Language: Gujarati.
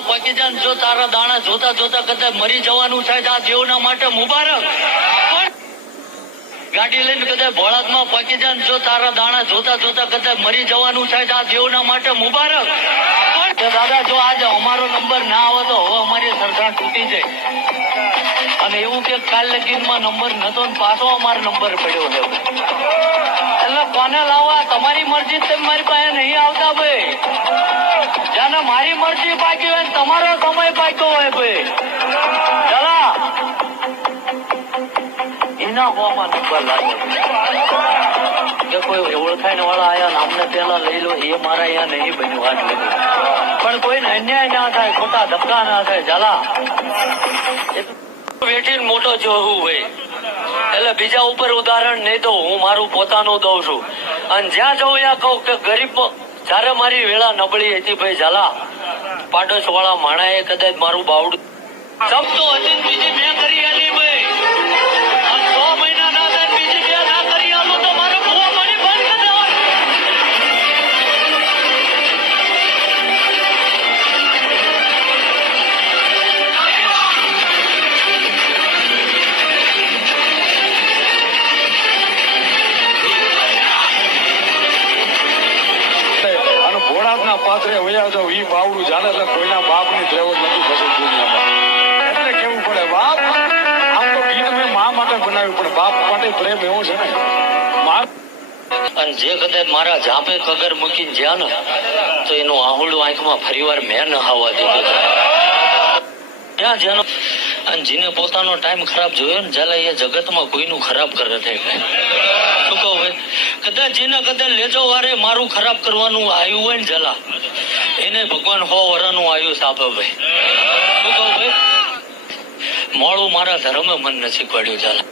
ભોળાતમાં પકી જાય જો તારા દાણા જોતા જોતા કદાચ મરી જવાનું થાય આ દેવના માટે મુબારક. ગાડી લઈને કદાચ ભોળાતમાં પકી જાય જો તારા દાણા જોતા જોતા કદાચ મરી જવાનું થાય આ દેવના માટે મુબારક. દાદા, જો આજે અમારો નંબર ના આવે તો હવે અમારી સરકાર તૂટી જાય. અને એવું કે કાલ લગીનમાં નંબર નતો પાછો અમારો નંબર પડ્યો છે. એટલે કોને લાવવા તમારી મરજી તમે મારી પાસે નહીં આવતા ભાઈ. જાને મારી મરજી ને તમારો સમય પાક્યો હોય ભાઈ. ચલા. એના હોવામાં નંબર લાગે કે કોઈ ઓળખાણ વાળા આયા, નામને પેલા લઈ લો, એ મારા અહીંયા નહીં બન્યું વાત લગી પણ કોઈને અન્યાય ના થાય, ખોટા ધક્કા ના થાય ઝાલા વેઠીને મોટો જોવું ભાઈ. એટલે બીજા ઉપર ઉદાહરણ નહીં દઉં હું મારું પોતાનું દઉં છું. અને જ્યાં જઉં ત્યાં કહું કે ગરીબ જયારે મારી વેળા નબળી હતી ભાઈ, ઝાલા. પાડોશ વાળા માણાએ કદાચ મારું બાવડું જમતો હતી બીજી ભોળાના પાત્રે વયા જાવ ઈ બાવડું જાણે એટલે કોઈના બાપની ત્રેવડ નથી થતી દુનિયામાં. એટલે કેવું પડે, બાપ આમ તો ગીત મેં મા માટે બનાવ્યું, પણ બાપ માટે પ્રેમ એવો છે ને. અને જે કદાચ મારા જાપે કગર મૂકીને જ્યાં ને, તો એનું આહુડું આંખમાં ફરીવાર મેં ન આવવા દીધું. ત્યાં જેનો અને જેને પોતાનો ટાઈમ ખરાબ જોયો ને જ્યારે એ જગતમાં કોઈનું ખરાબ કરે છે શું હોય. કદાચ જેના કદાચ લેજો વારે મારું ખરાબ કરવાનું આવ્યું હોય ને જલા એને ભગવાન હો વરાનું આયુષ આપે ભાઈ. ભાઈ? મોડું મારા ધર્મે મન નથી પડ્યું જલા